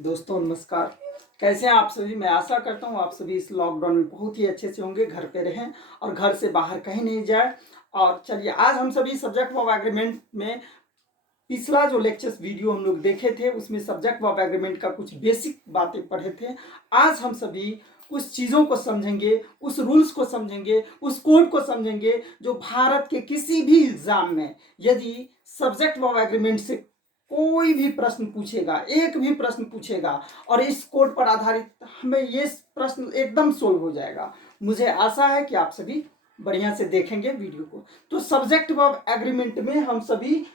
दोस्तों नमस्कार। कैसे हैं आप सभी। मैं आशा करता हूं आप सभी इस लॉकडाउन में बहुत ही अच्छे से होंगे, घर पे रहें और घर से बाहर कहीं नहीं जाए। और चलिए आज हम सभी सब्जेक्ट वर्ब एग्रीमेंट में पिछला जो लेक्चर्स वीडियो हम लोग देखे थे उसमें सब्जेक्ट वर्ब एग्रीमेंट का कुछ बेसिक बातें पढ़े थे। आज हम सभी उस चीज़ों को समझेंगे, उस रूल्स को समझेंगे, उस कोड को समझेंगे जो भारत के किसी भी एग्जाम में यदि सब्जेक्ट वर्ब एग्रीमेंट से कोई भी प्रश्न पूछेगा, एक भी प्रश्न पूछेगा और इस कोड पर आधारित हमें ये प्रश्न एकदम सोल्व हो जाएगा। मुझे आशा है कि आप सभी बढ़िया से देखेंगे वीडियो को। तो सब्जेक्ट वर्ब एग्रीमेंट में हम सभी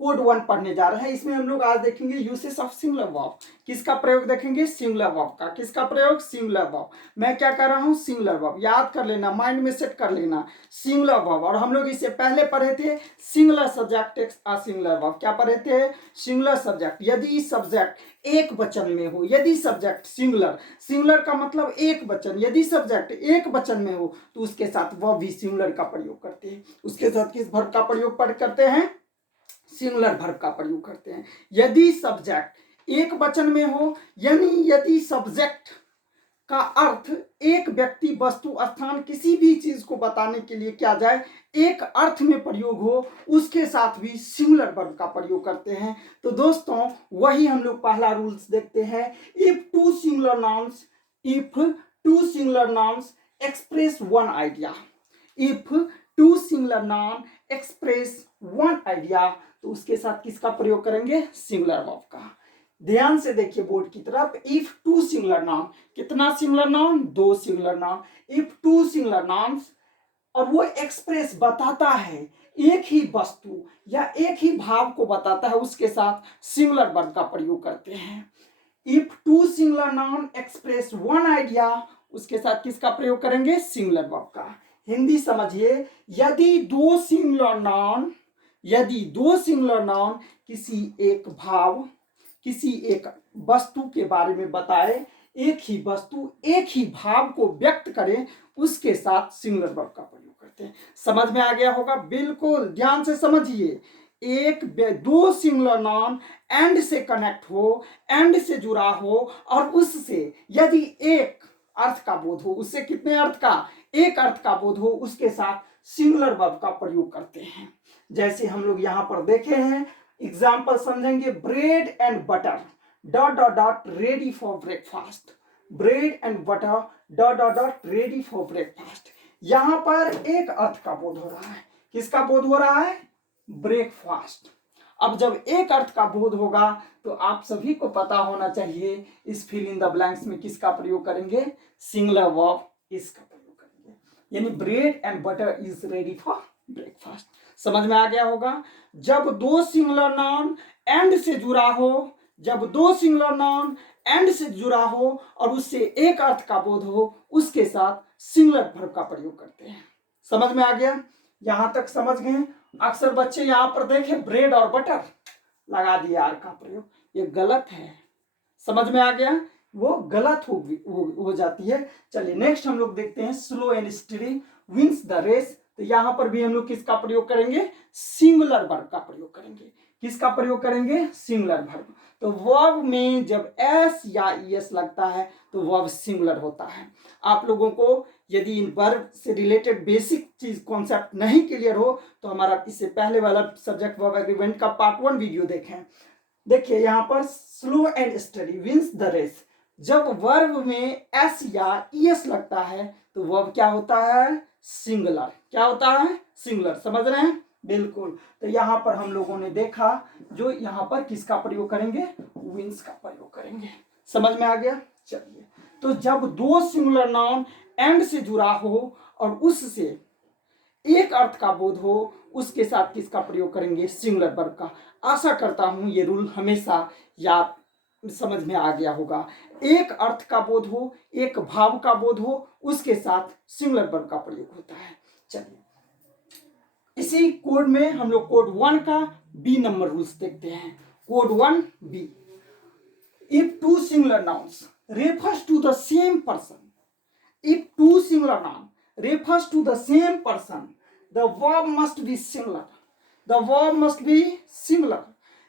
कोड 1 पढ़ने जा रहे हैं। इसमें हम लोग आज देखेंगे यूसेज ऑफ सिंगुलर वर्ब। किसका प्रयोग देखेंगे? सिंगुलर वर्ब का। किसका प्रयोग? Singular verb. मैं क्या कर रहा हूं? Singular verb. याद कर लेना, माइंड में सेट कर लेना, सिंगुलर वर्ब। और हम लोग इससे पहले पढ़े थे सिंगुलर सब्जेक्ट सिंगुलर वर्ब। क्या पढ़े थे? Singular subject. यदि सब्जेक्ट एक वचन में हो, यदि सब्जेक्ट सिंगुलर, सिंगुलर का मतलब एक वचन, यदि सब्जेक्ट एक वचन में हो तो उसके साथ वर्ब भी सिंगुलर का प्रयोग करते हैं। उसके साथ किस वर्ब का प्रयोग करते हैं? सिंगुलर वर्ब का प्रयोग करते हैं। यदि सब्जेक्ट एक वचन में हो, यानी यदि सब्जेक्ट का अर्थ एक व्यक्ति, वस्तु, स्थान, किसी भी चीज को बताने के लिए क्या जाए, एक अर्थ में प्रयोग हो, उसके साथ भी सिंगुलर वर्ब का प्रयोग करते हैं। तो दोस्तों वही हम लोग पहला रूल्स देखते हैं। If two singular nouns express one idea, if two singular noun express one idea, तो उसके साथ किसका प्रयोग करेंगे? सिंगुलर वर्ब का। ध्यान से देखिए बोर्ड की तरफ। इफ टू सिंगुलर नाउन, कितना singular noun? 2 singular noun. If two singular nouns, और वो एक्सप्रेस बताता है एक ही वस्तु या एक ही भाव को बताता है, उसके साथ सिंगुलर वर्ब का प्रयोग करते हैं। If two singular noun express one idea, उसके साथ किसका प्रयोग करेंगे? सिंगुलर वर्ब का। हिंदी समझिए। यदि दो सिंगुलर नाउन किसी एक भाव, किसी एक वस्तु के बारे में बताए, एक ही वस्तु एक ही भाव को व्यक्त करें, उसके साथ सिंगुलर वर्ब का प्रयोग करते हैं। समझ में आ गया होगा? बिल्कुल ध्यान से समझिए। दो सिंगुलर नाउन एंड से कनेक्ट हो, एंड से जुड़ा हो, और उससे यदि एक अर्थ का बोध हो, उससे कितने अर्थ का? एक अर्थ का बोध हो, उसके साथ सिंगुलर वर्ब का प्रयोग करते हैं। जैसे हम लोग यहां पर देखे हैं, एग्जाम्पल समझेंगे। Bread and butter dot dot dot ready for breakfast. Bread and butter dot dot dot ready for breakfast. यहां पर एक अर्थ का बोध हो रहा है। किसका बोध हो रहा है? ब्रेकफास्ट। अब जब एक अर्थ का बोध होगा तो आप सभी को पता होना चाहिए इस फिल इन द ब्लैंक्स में किसका प्रयोग करेंगे? सिंगुलर वर्ब इसका प्रयोग करेंगे। यानी bread and butter is ready for breakfast. समझ में आ गया होगा? जब दो सिंगुलर नाउन एंड से जुड़ा हो, जब दो सिंगुलर नाउन एंड से जुड़ा हो और उससे एक अर्थ का बोध हो, उसके साथ सिंगुलर वर्ब का प्रयोग करते हैं। समझ में आ गया? यहां तक समझ गए? अक्सर बच्चे यहां पर देखे ब्रेड और बटर लगा दिया आर का प्रयोग, ये गलत है। समझ में आ गया? वो गलत हो जाती है। चलिए नेक्स्ट हम लोग देखते हैं। Slow and steady wins the race. तो यहां पर भी हम लोग किसका प्रयोग करेंगे? सिंगुलर वर्ब का प्रयोग करेंगे। किसका प्रयोग करेंगे? Singular verb. तो वर्ब में जब एस या ईएस लगता है तो वर्ब सिंगुलर होता है। आप लोगों को यदि इन वर्ब से रिलेटेड बेसिक चीज कॉन्सेप्ट नहीं क्लियर हो तो हमारा इससे पहले वाला सब्जेक्ट वर्ब एग्रीमेंट का पार्ट 1 वीडियो देखें। देखिए यहां पर slow and steady wins the race. जब वर्ब में एस या ईएस लगता है तो वर्ब क्या होता है? सिंगुलर। क्या होता है? सिंगुलर। समझ रहे हैं? बिल्कुल। तो यहां पर हम लोगों ने देखा जो यहां पर किसका प्रयोग करेंगे? विंस का प्रयोग करेंगे। समझ में आ गया? चलिए, तो जब दो सिंगुलर नाउन एंड से जुड़ा हो और उससे एक अर्थ का बोध हो, उसके साथ किसका प्रयोग करेंगे? सिंगुलर वर्ब का। आशा करता हूं ये रूल हमेशा याद समझ में आ गया होगा। एक अर्थ का बोध हो, एक भाव का बोध हो, उसके साथ सिंगुलर वर्ब का प्रयोग होता है। चलिए इसी कोड में हम लोग कोड 1 का बी नंबर रूल्स देखते हैं। Code 1 B. If two singular nouns refers to the same person, if two singular noun refers to the same person, the verb must be singular. The verb must be singular.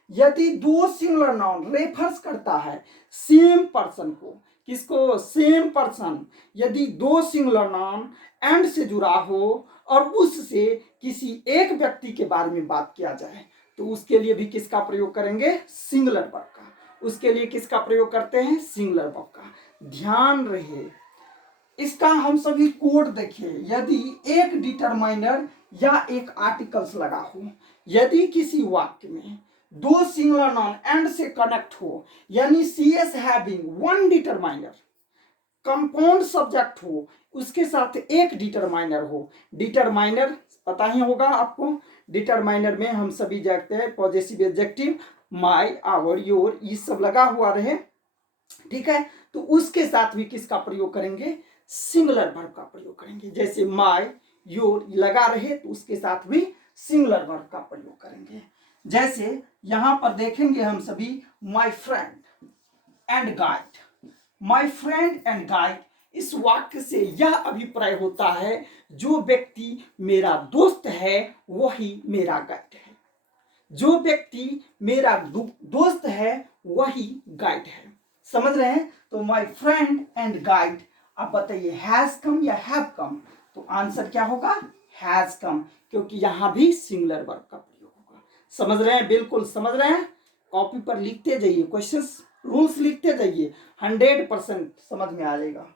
यदि दो singular noun refers करता है same person को, किसको? Same person. यदि दो singular noun and से जुड़ा हो और उससे किसी एक व्यक्ति के बारे में बात किया जाए तो उसके लिए भी किसका प्रयोग करेंगे? सिंगुलर वर्ब का। उसके लिए किसका प्रयोग करते हैं? सिंगुलर वर्ब का। ध्यान रहे, इसका हम सभी कोड देखिए। यदि एक डिटरमाइनर या एक आर्टिकल्स लगा हो, यदि किसी वाक्य में दो सिंगुलर नाउन एंड से कनेक्ट हो, यानी C S having one determiner, compound subject हो, उसके साथ एक डिटरमाइनर हो। डिटरमाइनर पता ही होगा आपको, डिटरमाइनर में हम सभी जानते हैं possessive adjective my, our, your, ये सब लगा हुआ रहे, ठीक है। तो उसके साथ भी किसका प्रयोग करेंगे? सिंगुलर वर्ब का प्रयोग करेंगे। जैसे माय, योर लगा रहे तो उसके साथ भी सिंगुलर वर्ब का प्रयोग करेंगे। जैसे यहां पर देखेंगे हम सभी my friend and guide. My friend and guide, इस वाक्य से यह अभिप्राय होता है जो व्यक्ति मेरा दोस्त है वही मेरा गाइड है। जो व्यक्ति मेरा दोस्त है वही गाइड है। समझ रहे हैं? तो माय फ्रेंड एंड गाइड, आप बताइए हैज कम या हैव कम? तो आंसर क्या होगा? हैज कम, क्योंकि यहां भी सिंगुलर वर्ब का प्रयोग होगा। समझ रहे हैं? बिल्कुल समझ रहे हैं। कॉपी पर लिखते जाइए, क्वेश्चंस रूल्स लिखते जाइए, 100% समझ में आ जाएगा।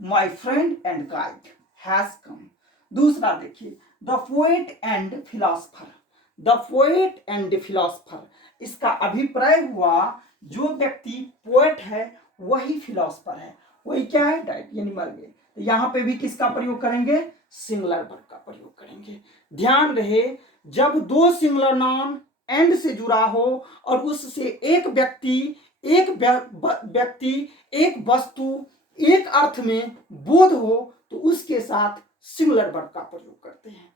My friend and guide has come. दूसरा देखिए, the poet and philosopher. The poet and philosopher, इसका अभिप्राय हुआ जो व्यक्ति पोएट है वही फिलोसफर है। वही क्या है? डाइट, यानी मर गए। तो यहां पे भी किसका प्रयोग करेंगे? सिंगुलर वर्ब का प्रयोग करेंगे। ध्यान रहे, जब दो सिंगुलर नाउन एंड से जुड़ा हो और उससे एक व्यक्ति, एक वस्तु, एक अर्थ में बोध हो तो उसके साथ सिंगुलर वर्ब का प्रयोग करते हैं।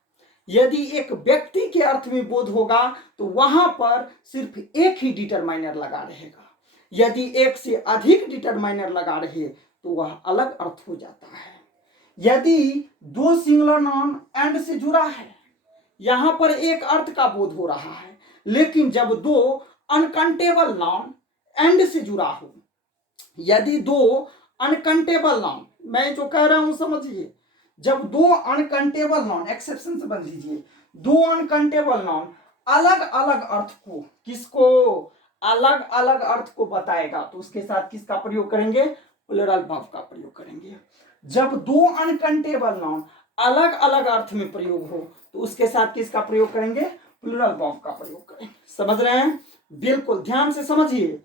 यदि एक व्यक्ति के अर्थ में बोध होगा तो वहां पर सिर्फ एक ही डिटरमाइनर लगा रहेगा। यदि एक से अधिक डिटरमाइनर लगा रहे तो वह अलग अर्थ हो जाता है। यदि दो सिंगुलर नाउन एंड से जुड़ा है, यहां पर एक अर्थ का बोध हो रहा है, लेकिन जब दो अनकाउंटेबल नाउन एंड से जुड़ा हो, यदि दो अनकाउंटेबल नाउन, मैं जो कह रहा हूं समझिए, जब दो अनकाउंटेबल नाउन, एक्सेप्शन से बन लीजिए, दो अनकाउंटेबल नाउन अलग अलग अर्थ को, किसको? अलग अलग अर्थ को बताएगा तो उसके साथ किसका प्रयोग करेंगे? प्लूरल वर्ब का प्रयोग करेंगे। जब दो अनकाउंटेबल नाउन अलग अलग अर्थ में प्रयोग हो तो उसके साथ किसका प्रयोग करेंगे? प्लूरल वर्ब का प्रयोग करेंगे। समझ रहे हैं? बिल्कुल ध्यान से समझिए।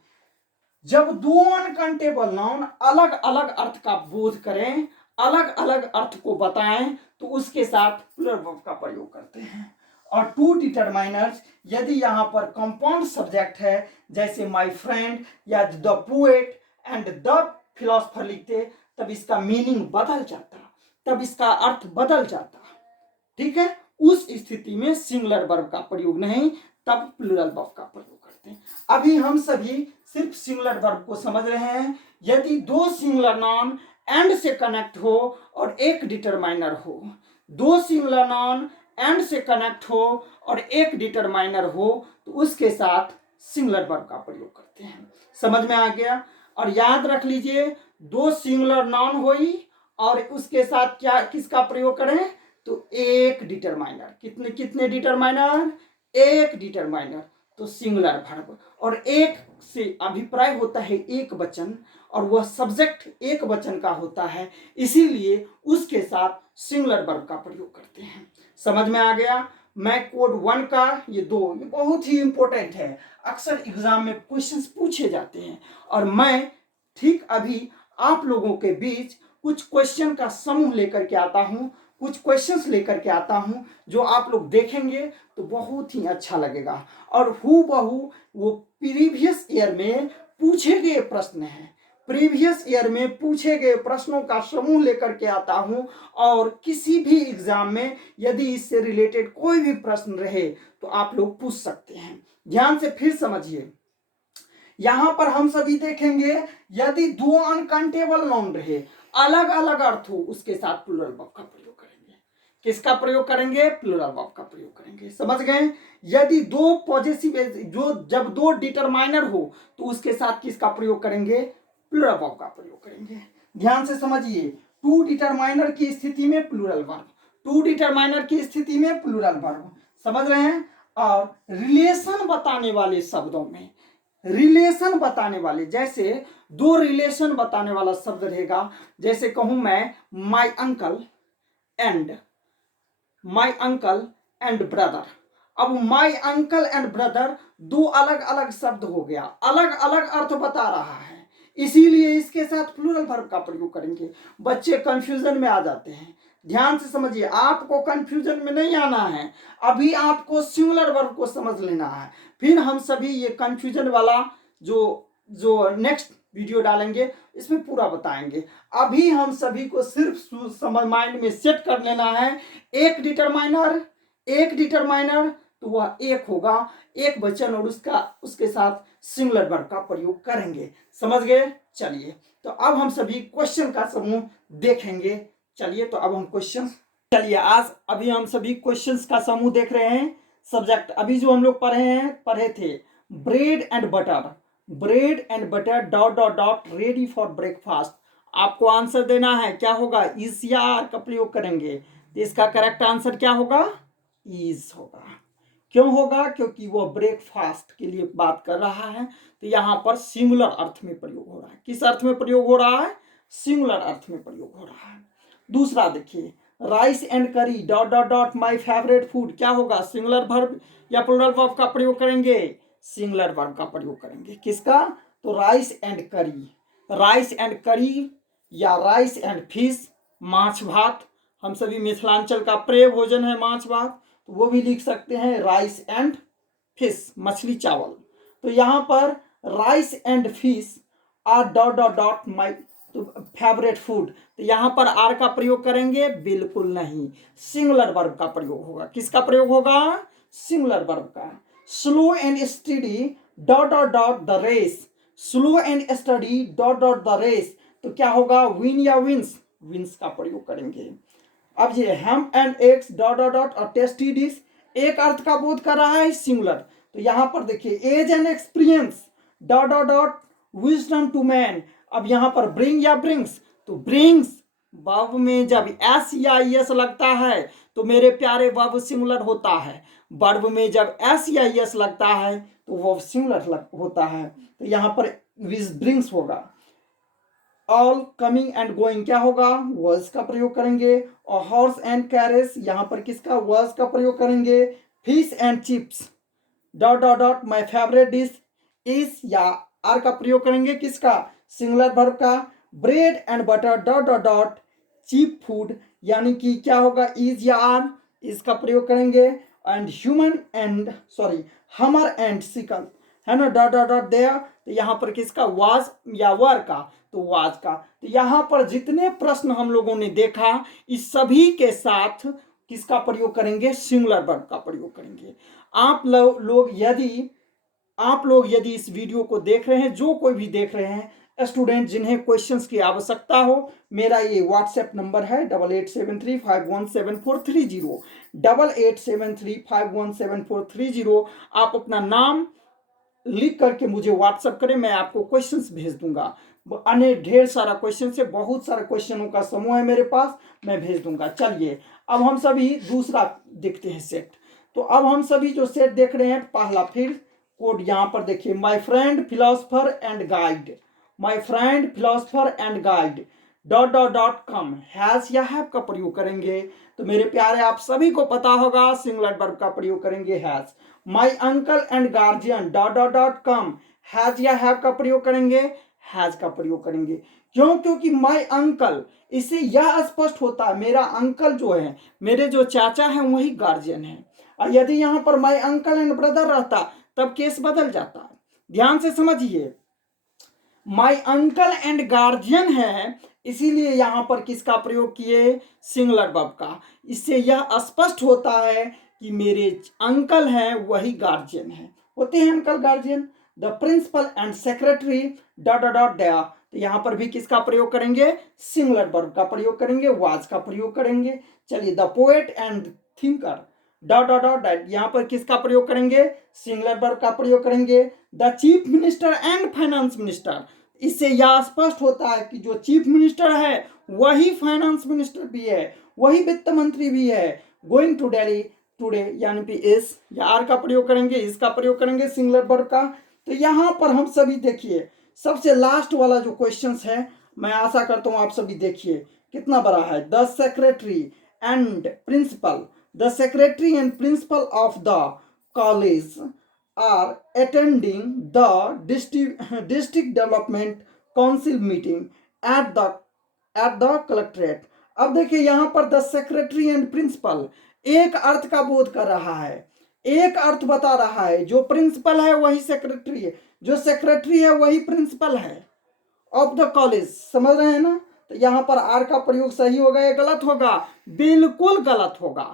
जब दो अनकाउंटेबल नाउन अलग अलग अर्थ का बोध करें, अलग अलग अर्थ को बताएं तो उसके साथ प्लूरल वर्ब का प्रयोग करते हैं। और टू डिटरमाइनर्स, यदि यहां पर कंपाउंड सब्जेक्ट है, जैसे माय फ्रेंड या the poet and the philosopher लिखते, तब इसका मीनिंग बदल जाता, तब इसका अर्थ बदल जाता। ठीक है, उस स्थिति में सिंगुलर वर्ब का प्रयोग नहीं, तब प्लूरल वर्ब का प्रयोग करते हैं। अभी हम सभी सिर्फ सिंगुलर वर्ब को समझ रहे हैं। यदि दो सिंगुलर नाउन एंड से कनेक्ट हो और एक डिटरमाइनर हो, दो सिंगुलर नाउन एंड से कनेक्ट हो और एक डिटरमाइनर हो तो उसके साथ सिंगुलर वर्ब का प्रयोग करते हैं। समझ में आ गया? और याद रख लीजिए, दो सिंगुलर नाउन हुई और उसके साथ क्या, किसका प्रयोग करें? तो एक डिटरमाइनर। कितने कितने डिटरमाइनर? एक डिटरमाइनर, तो सिंगुलर वर्ब। और एक से अभिप्राय होता है एक वचन और वह सब्जेक्ट एक वचन का होता है, इसीलिए उसके साथ सिंगुलर वर्ब का प्रयोग करते हैं। समझ में आ गया? मैं कोड 1 का ये बहुत ही इंपॉर्टेंट है, अक्सर एग्जाम में क्वेश्चंस पूछे जाते हैं और मैं ठीक अभी आप लोगों के बीच कुछ क्वेश्चन का समूह लेकर के आता हूं, कुछ क्वेश्चंस लेकर के आता हूं जो आप लोग देखेंगे तो बहुत ही अच्छा लगेगा। और हूबहू वो प्रीवियस ईयर में पूछे गए प्रश्न हैं, प्रीवियस ईयर में पूछे गए प्रश्नों का समूह लेकर के आता हूं और किसी भी एग्जाम में यदि इससे रिलेटेड कोई भी प्रश्न रहे तो आप लोग पूछ सकते हैं। ध्यान से फिर समझिए, यहां पर हम सभी देखेंगे, यदि दो अनकाउंटेबल नाउन रहे, अलग अलग अर्थ हो, उसके साथ प्लूरल वर्ब का प्रयोग करेंगे। किसका प्रयोग करेंगे? प्लूरल वर्ब का प्रयोग करेंगे। समझ गए? यदि दो पॉजिटिव जो जब दो डिटरमाइनर हो तो उसके साथ किसका प्रयोग करेंगे? प्लूरल वर्ब का प्रयोग करेंगे। ध्यान से समझिए, टू डिटरमाइनर की स्थिति में प्लूरल वर्ब, टू डिटरमाइनर की स्थिति में प्लूरल वर्ब। समझ रहे हैं? और रिलेशन बताने वाले शब्दों में, रिलेशन बताने वाले, जैसे दो रिलेशन बताने वाला शब्द रहेगा, जैसे कहूं मैं माई अंकल एंड ब्रदर। अब माई अंकल एंड ब्रदर दो अलग अलग शब्द हो गया, अलग अलग अर्थ बता रहा है, इसीलिए इसके साथ प्लूरल वर्ब का प्रयोग करेंगे। बच्चे कंफ्यूजन में आ जाते हैं। ध्यान से समझिए, आपको कंफ्यूजन में नहीं आना है, अभी आपको सिंगुलर वर्ब को समझ लेना है, फिर हम सभी ये कंफ्यूजन वाला जो जो नेक्स्ट वीडियो डालेंगे इसमें पूरा बताएंगे। अभी हम सभी को सिर्फ माइंड में सेट कर लेना है, एक डिटरमाइनर तो वह एक होगा, एक वचन और उसके साथ सिंगुलर वर्ब का प्रयोग करेंगे। समझ गए? चलिए, तो अब हम सभी क्वेश्चन का समूह देखेंगे। चलिए, तो अब हम क्वेश्चन, चलिए आज अभी हम सभी क्वेश्चंस का समूह देख रहे हैं। सब्जेक्ट अभी जो हम लोग पढ़े थे bread and butter, dot dot dot ready for breakfast. आपको आंसर देना है, क्या होगा? इज या आर का प्रयोग करेंगे, तो इसका करेक्ट आंसर क्या होगा? इज होगा। क्यों होगा? क्योंकि वो ब्रेकफास्ट के लिए बात कर रहा है, तो यहां पर सिंगुलर अर्थ में प्रयोग हो रहा है। किस अर्थ में प्रयोग हो रहा है? सिंगुलर अर्थ में प्रयोग हो रहा है। दूसरा देखिए, राइस एंड करी dot dot dot my favourite food, क्या होगा? सिंगुलर वर्ब या प्लूरल वर्ब का प्रयोग करेंगे? सिंगुलर वर्ब का प्रयोग करेंगे। किसका? तो राइस एंड करी या राइस एंड फिश, माछ भात। हम सभी मिथिलांचल का प्रिय भोजन है माछ भात, तो वो भी लिख सकते हैं राइस एंड फिश, मछली चावल। तो यहाँ पर rice and fish R dot dot dot my favourite food, तो यहाँ पर आर का प्रयोग करेंगे? बिल्कुल नहीं, सिंगुलर वर्ब का प्रयोग होगा। किसका प्रयोग होगा? सिंगुलर वर्ब का। Slow and steady dot dot dot the race, slow and steady dot dot the race, तो क्या होगा? विन या विंस, विंस का प्रयोग करेंगे। अब ये ham and eggs dot dot dot a tasty dish, एक अर्थ का बोध कर रहा है सिंगुलर, तो यहां पर देखिए age and experience dot dot dot wisdom to man. अब यहां पर ब्रिंग या ब्रिंग्स, तो ब्रिंग्स वर्ब में जब एस या एस लगता है तो मेरे प्यारे वर्ब सिंगुलर होता है, वर्ब में जब एस या एस लगता है तो वर्ब सिंगुलर होता है, तो यहां पर विज ब्रिंग्स होगा। ऑल कमिंग एंड गोइंग क्या होगा? वर्स का प्रयोग करेंगे। और हॉर्स एंड कैरेज, यहां पर किसका? वर्स का प्रयोग करेंगे। Fish and chips dot dot dot my favourite dish is या आर का प्रयोग करेंगे। किसका? सिंगुलर वर्ब का। Bread and butter dot dot dot cheap food, यानी कि क्या होगा? इज या आर, इसका प्रयोग करेंगे। एंड हमर एंड सिकल है ना, डॉट डॉट डॉट देयर, तो यहाँ पर किसका? वाज या वर का, तो वाज का। तो यहाँ पर जितने प्रश्न हम लोगों ने देखा इस सभी के साथ किसका प्रयोग करेंगे? सिंगुलर वर्ब का प्रयोग करेंगे। आप लोग यदि इस वीडियो को देख रहे हैं, जो कोई भी देख रहे हैं स्टूडेंट जिन्हें क्वेश्चंस की आवश्यकता हो, मेरा ये व्हाट्सएप नंबर है 8873517430, 8873517430। आप अपना नाम लिख करके मुझे व्हाट्सएप करें, मैं आपको क्वेश्चंस भेज दूंगा। अन्य ढेर सारा क्वेश्चन से, बहुत सारे क्वेश्चनों का समूह है मेरे पास, मैं भेज दूंगा। चलिए, अब हम सभी दूसरा देखते हैं सेट। तो अब हम सभी जो सेट देख रहे हैं, पहला फिर कोड यहाँ पर देखिए, my friend philosopher and guide, my friend philosopher and guide dot dot dot come, has या हैव का प्रयोग करेंगे। तो मेरे प्यारे आप सभी को पता होगा सिंगुलर वर्ब का प्रयोग करेंगे has. My uncle and guardian dot dot dot come, has या हैव का प्रयोग करेंगे? हैज का प्रयोग करेंगे। क्यों? क्योंकि माय अंकल, इससे यह स्पष्ट होता है मेरा अंकल जो है, मेरे जो चाचा हैं वही गार्जियन है। और यदि यहाँ पर माय अंकल एंड ब्रदर रहता तब केस बदल जाता। ध्यान से समझिए, माय अंकल एंड गार्जियन है, इसीलिए यहां पर किसका प्रयोग किए? सिंगुलर वर्ब का। इससे यह स्पष्ट होता है कि मेरे अंकल हैं वही गार्जियन है, होते हैं uncle guardian. The principal and secretary dot dot dot दया, तो यहाँ पर भी किसका प्रयोग करेंगे, सिंगुलर वर्ब का प्रयोग करेंगे, वाज का प्रयोग करेंगे। चलिए the poet and thinker dot dot dot dot, यहाँ पर किसका प्रयोग करेंगे, सिंगुलर वर्ब का प्रयोग करेंगे। The chief minister and finance minister, इससे यह स्पष्ट होता है कि जो चीफ मिनिस्टर है वही फाइनेंस मिनिस्टर भी है, वही वित्त मंत्री भी है। गोइंग टू दिल्ली टुडे, यानी कि इस या आर का प्रयोग करेंगे, इसका प्रयोग करेंगे सिंगुलर वर्ब का। तो यहाँ पर हम सभी देखिए सबसे लास्ट वाला जो क्वेश्चन है, मैं आशा करता हूँ आप सभी देखिए कितना बड़ा है। The secretary and principal, the secretary and principal of the college are attending the district development council meeting at the collectorate. अब देखिए यहाँ पर द सेक्रेटरी एंड प्रिंसिपल एक अर्थ का बोध कर रहा है, एक अर्थ बता रहा है। जो प्रिंसिपल है वही सेक्रेटरी है, जो सेक्रेटरी है वही प्रिंसिपल है ऑफ द कॉलेज, समझ रहे हैं ना। तो यहाँ पर आर का प्रयोग सही होगा या गलत होगा, बिल्कुल गलत होगा।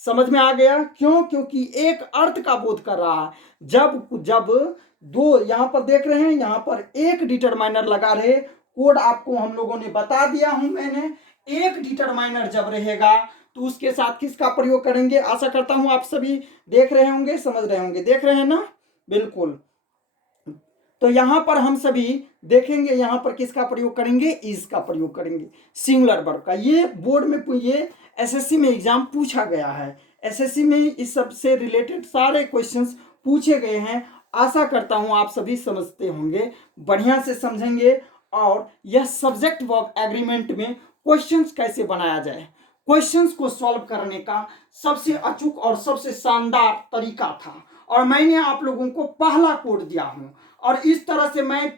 समझ में आ गया क्यों, क्योंकि एक अर्थ का बोध कर रहा है। जब दो यहाँ पर देख रहे हैं, यहाँ पर एक डिटरमाइनर लगा रहे, कोड आपको हम लोगों ने बता दिया हूं मैंने। एक डिटरमाइनर जब रहेगा तो उसके साथ किसका प्रयोग करेंगे, आशा करता हूं आप सभी देख रहे होंगे, समझ रहे होंगे, देख रहे हैं ना, बिल्कुल। तो यहां पर हम सभी देखेंगे, यहां पर किसका प्रयोग करेंगे, इज का प्रयोग करेंगे, सिंगुलर वर्ब का। ये बोर्ड में, ये एसएससी में एग्जाम पूछा गया है, एसएससी में इस सब से रिलेटेड सारे क्वेश्चंस पूछे गए हैं। आशा करता हूं आप सभी समझते होंगे, बढ़िया से समझेंगे। और यह सब्जेक्ट वर्ब एग्रीमेंट में क्वेश्चंस कैसे बनाया जाए, क्वेश्चंस को सॉल्व करने का सबसे अचूक और सबसे शानदार तरीका था, और मैंने आप लोगों को पहला कोड दिया हूं। और इस तरह से मैं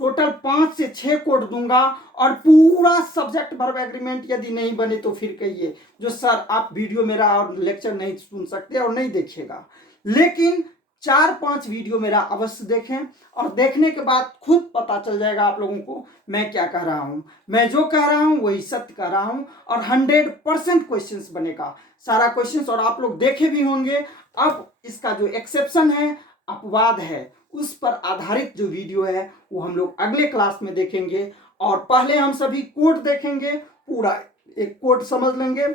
टोटल 5 से 6 कोड दूंगा, और पूरा सब्जेक्ट वर्ब एग्रीमेंट यदि नहीं बने तो फिर कहिए जो सर आप वीडियो मेरा और लेक्चर नहीं सुन सकते और नहीं देखिएगा। लेकिन 4-5 वीडियो मेरा अवश्य देखें, और देखने के बाद खुद पता चल जाएगा आप लोगों को मैं क्या कह रहा हूं। मैं जो कह रहा हूं वही सत्य कह रहा हूं, और 100% क्वेश्चंस बनेगा, सारा क्वेश्चंस, और आप लोग देखे भी होंगे। अब इसका जो एक्सेप्शन है, अपवाद है, उस पर आधारित जो वीडियो है वो हम लोग अगले क्लास में देखेंगे। और पहले हम सभी कोड देखेंगे, पूरा एक कोड समझ लेंगे,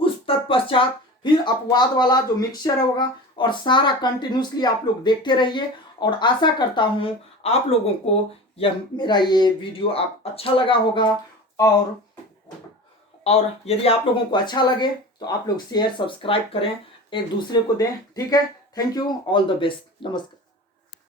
उस तत्पश्चात फिर अपवाद वाला जो मिक्सचर होगा, और सारा कंटिन्यूसली आप लोग देखते रहिए। और आशा करता हूं आप लोगों को यह मेरा ये वीडियो आप अच्छा लगा होगा। और यदि आप लोगों को अच्छा लगे तो आप लोग शेयर सब्सक्राइब करें, एक दूसरे को दें, ठीक है। Thank you, all the best, नमस्कार।